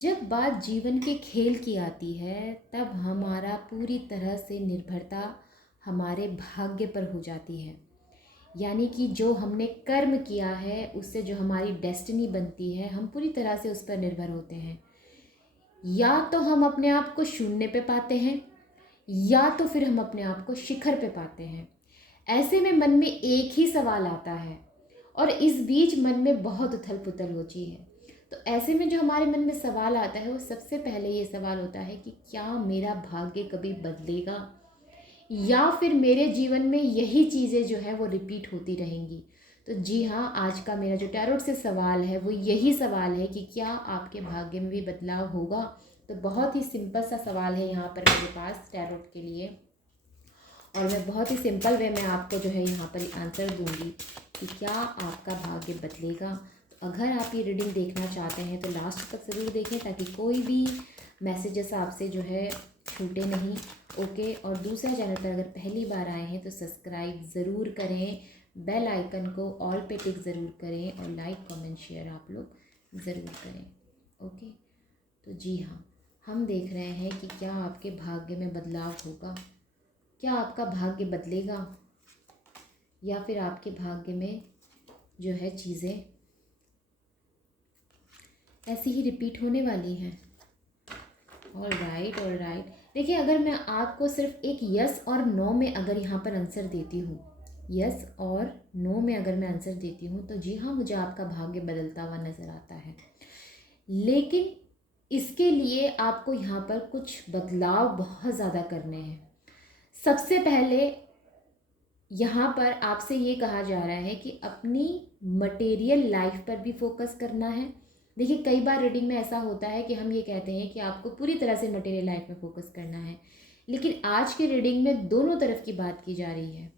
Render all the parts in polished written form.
जब बात जीवन के खेल की आती है, तब हमारा पूरी तरह से निर्भरता हमारे भाग्य पर हो जाती है। यानी कि जो हमने कर्म किया है, उससे जो हमारी डेस्टिनी बनती है, हम पूरी तरह से उस पर निर्भर होते हैं। या तो हम अपने आप को शून्य पे पाते हैं, या तो फिर हम अपने आप को शिखर पे पाते हैं। ऐसे में मन में एक ही सवाल आता है, और इस बीच मन में बहुत उथल पुथल होती है। तो ऐसे में जो हमारे मन में सवाल आता है, वो सबसे पहले ये सवाल होता है कि क्या मेरा भाग्य कभी बदलेगा, या फिर मेरे जीवन में यही चीज़ें जो है वो रिपीट होती रहेंगी। तो जी हाँ, आज का मेरा जो टैरोट से सवाल है वो यही सवाल है कि क्या आपके भाग्य में भी बदलाव होगा। तो बहुत ही सिंपल सा सवाल है यहाँ पर मेरे पास टैरोट के लिए, और मैं बहुत ही सिंपल वे में आपको जो है यहाँ पर आंसर दूंगी कि क्या आपका भाग्य बदलेगा। तो अगर आप ये रीडिंग देखना चाहते हैं तो लास्ट तक ज़रूर देखें, ताकि कोई भी मैसेजेस आपसे जो है छूटे नहीं। ओके, और दूसरा चैनल पर अगर पहली बार आए हैं तो सब्सक्राइब ज़रूर करें, बेल आइकन को ऑल पे टिक ज़रूर करें, और लाइक कमेंट शेयर आप लोग ज़रूर करें। ओके, तो जी हाँ, हम देख रहे हैं कि क्या आपके भाग्य में बदलाव होगा, क्या आपका भाग्य बदलेगा, या फिर आपके भाग्य में जो है चीज़ें ऐसी ही रिपीट होने वाली हैं। All right, all right. देखिए, अगर मैं आपको सिर्फ एक यस और नो में अगर यहाँ पर आंसर देती हूँ, यस और नो में अगर मैं आंसर देती हूँ, तो जी हाँ, मुझे आपका भाग्य बदलता हुआ नज़र आता है। लेकिन इसके लिए आपको यहाँ पर कुछ बदलाव बहुत ज़्यादा करने हैं। सबसे पहले यहाँ पर आपसे ये कहा जा रहा है कि अपनी मटेरियल लाइफ पर भी फोकस करना है। देखिए, कई बार रीडिंग में ऐसा होता है कि हम ये कहते हैं कि आपको पूरी तरह से मटेरियल लाइफ में फोकस करना है, लेकिन आज की रीडिंग में दोनों तरफ की बात की जा रही है।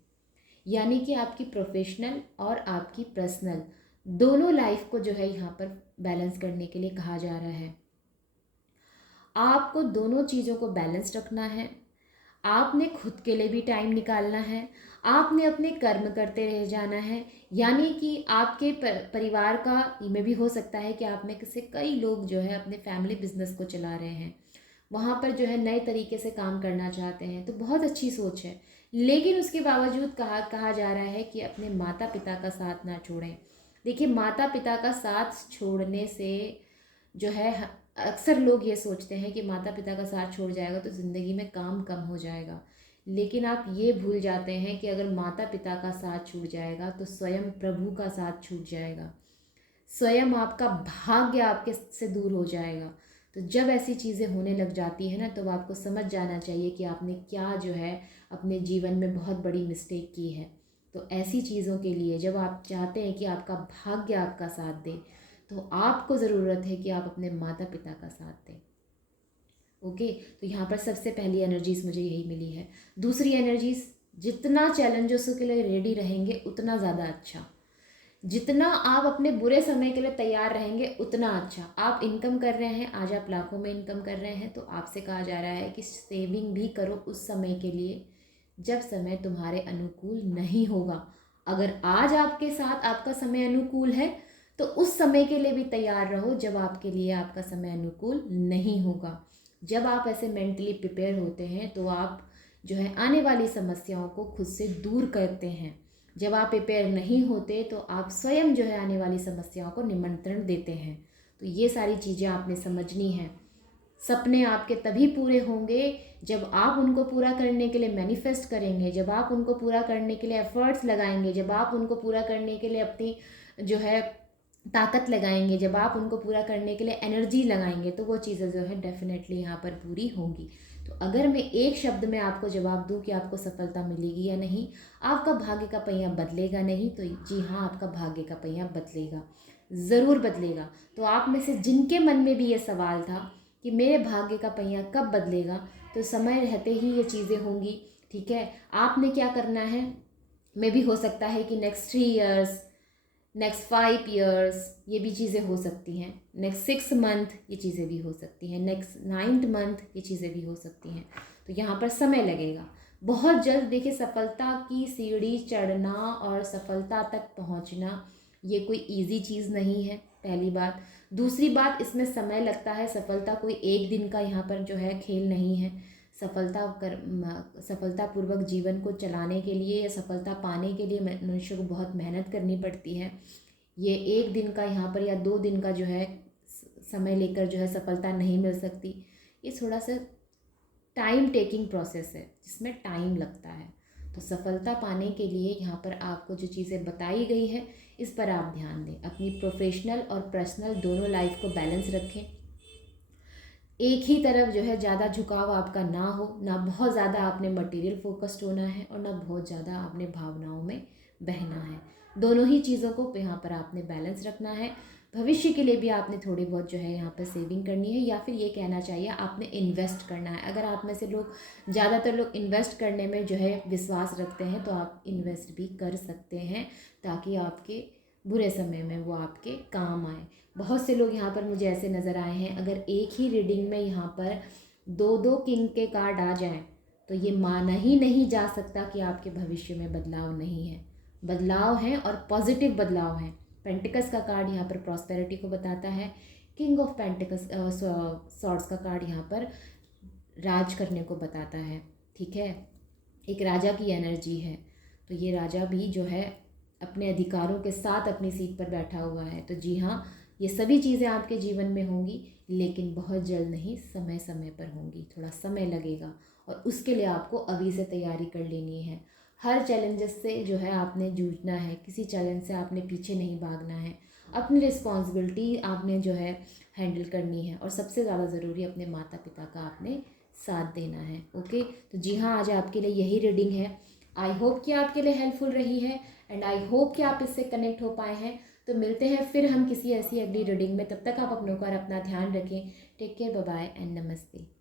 यानी कि आपकी प्रोफेशनल और आपकी पर्सनल दोनों लाइफ को जो है यहाँ पर बैलेंस करने के लिए कहा जा रहा है। आपको दोनों चीज़ों को बैलेंस रखना है। आपने खुद के लिए भी टाइम निकालना है, आपने अपने कर्म करते रह जाना है। यानी कि आपके परिवार का में भी हो सकता है कि आप में से कई लोग जो है अपने फैमिली बिजनेस को चला रहे हैं, वहाँ पर जो है नए तरीके से काम करना चाहते हैं, तो बहुत अच्छी सोच है। लेकिन उसके बावजूद कहा जा रहा है कि अपने माता पिता का साथ ना छोड़ें। देखिए, माता पिता का साथ छोड़ने से जो है अक्सर लोग ये सोचते हैं कि माता पिता का साथ छोड़ जाएगा तो ज़िंदगी में काम कम हो जाएगा। लेकिन आप ये भूल जाते हैं कि अगर माता पिता का साथ छूट जाएगा तो स्वयं प्रभु का साथ छूट जाएगा, स्वयं आपका भाग्य आपके से दूर हो जाएगा। तो जब ऐसी चीज़ें होने लग जाती है ना, तो आपको समझ जाना चाहिए कि आपने क्या जो है अपने जीवन में बहुत बड़ी मिस्टेक की है। तो ऐसी चीज़ों के लिए जब आप चाहते हैं कि आपका भाग्य आपका साथ दे, तो आपको ज़रूरत है कि आप अपने माता पिता का साथ दें। ओके, तो यहाँ पर सबसे पहली एनर्जीज मुझे यही मिली है। दूसरी एनर्जीज, जितना चैलेंजेस के लिए रेडी रहेंगे उतना ज़्यादा अच्छा। जितना आप अपने बुरे समय के लिए तैयार रहेंगे उतना अच्छा। आप इनकम कर रहे हैं, आज आप लाखों में इनकम कर रहे हैं, तो आपसे कहा जा रहा है कि सेविंग भी करो उस समय के लिए जब समय तुम्हारे अनुकूल नहीं होगा। अगर आज आपके साथ आपका समय अनुकूल है, तो उस समय के लिए भी तैयार रहो जब आपके लिए आपका समय अनुकूल नहीं होगा। जब आप ऐसे मेंटली प्रिपेयर होते हैं, तो आप जो है आने वाली समस्याओं को खुद से दूर करते हैं। जब आप प्रिपेयर नहीं होते, तो आप स्वयं जो है आने वाली समस्याओं को निमंत्रण देते हैं। तो ये सारी चीज़ें आपने समझनी है। सपने आपके तभी पूरे होंगे जब आप उनको पूरा करने के लिए मैनिफेस्ट करेंगे, जब आप उनको पूरा करने के लिए एफर्ट्स लगाएंगे, जब आप उनको पूरा करने के लिए अपनी जो है ताकत लगाएंगे, जब आप उनको पूरा करने के लिए एनर्जी लगाएंगे, तो वो चीज़ें जो है डेफिनेटली यहाँ पर पूरी होंगी। तो अगर मैं एक शब्द में आपको जवाब दूं कि आपको सफलता मिलेगी या नहीं, आपका भाग्य का पहिया बदलेगा नहीं, तो जी हाँ, आपका भाग्य का पहिया बदलेगा, ज़रूर बदलेगा। तो आप में से जिनके मन में भी ये सवाल था कि मेरे भाग्य का पहिया कब बदलेगा, तो समय रहते ही ये चीज़ें होंगी। ठीक है, आपने क्या करना है, मे भी हो सकता है कि नेक्स्ट 3 ईयर्स, नेक्स्ट 5 ईयर्स ये भी चीज़ें हो सकती हैं, नेक्स्ट 6 मंथ ये चीज़ें भी हो सकती हैं, नेक्स्ट 9th मंथ ये चीज़ें भी हो सकती हैं। तो यहाँ पर समय लगेगा बहुत जल्द। देखिए, सफलता की सीढ़ी चढ़ना और सफलता तक पहुँचना ये कोई इजी चीज़ नहीं है। पहली बात। दूसरी बात, इसमें समय लगता है। सफलता कोई एक दिन का यहाँ पर जो है खेल नहीं है। सफलतापूर्वक जीवन को चलाने के लिए या सफलता पाने के लिए मनुष्य को बहुत मेहनत करनी पड़ती है। ये एक दिन का यहाँ पर या 2 दिन का जो है समय लेकर जो है सफलता नहीं मिल सकती। ये थोड़ा सा टाइम टेकिंग प्रोसेस है जिसमें टाइम लगता है। तो सफलता पाने के लिए यहाँ पर आपको जो चीज़ें बताई गई है इस पर आप ध्यान दें। अपनी प्रोफेशनल और पर्सनल दोनों लाइफ को बैलेंस रखें। एक ही तरफ जो है ज़्यादा झुकाव आपका ना हो, ना बहुत ज़्यादा आपने मटेरियल फोकस्ड होना है और ना बहुत ज़्यादा आपने भावनाओं में बहना है। दोनों ही चीज़ों को यहाँ पर आपने बैलेंस रखना है। भविष्य के लिए भी आपने थोड़ी बहुत जो है यहाँ पर सेविंग करनी है, या फिर ये कहना चाहिए आपने इन्वेस्ट करना है। अगर आप में से ज़्यादातर लोग इन्वेस्ट करने में जो है विश्वास रखते हैं तो आप इन्वेस्ट भी कर सकते हैं, ताकि आपके बुरे समय में वो आपके काम आए। बहुत से लोग यहाँ पर मुझे ऐसे नज़र आए हैं, अगर एक ही रीडिंग में यहाँ पर 2-2 किंग के कार्ड आ जाएं तो ये माना ही नहीं जा सकता कि आपके भविष्य में बदलाव नहीं है। बदलाव है और पॉजिटिव बदलाव है। पेंटिकल्स का कार्ड यहाँ पर प्रॉस्पेरिटी को बताता है। किंग ऑफ पेंटिकल्स सॉर्ड्स का कार्ड यहाँ पर राज करने को बताता है। ठीक है, एक राजा की एनर्जी है। तो ये राजा भी जो है अपने अधिकारों के साथ अपनी सीट पर बैठा हुआ है। तो जी हाँ, ये सभी चीज़ें आपके जीवन में होंगी, लेकिन बहुत जल्द नहीं, समय समय पर होंगी। थोड़ा समय लगेगा और उसके लिए आपको अभी से तैयारी कर लेनी है। हर चैलेंजेस से जो है आपने जूझना है। किसी चैलेंज से आपने पीछे नहीं भागना है। अपनी रिस्पॉन्सिबिलिटी आपने जो है हैंडल करनी है और सबसे ज़्यादा ज़रूरी अपने माता पिता का आपने साथ देना है। ओके, तो जी हाँ, आज आपके लिए यही रीडिंग है। आई होप कि आपके लिए हेल्पफुल रही है एंड आई होप कि आप इससे कनेक्ट हो पाए हैं। तो मिलते हैं फिर हम किसी ऐसी अगली रीडिंग में। तब तक आप अपनों का और अपना ध्यान रखें। Take care, bye bye and नमस्ते।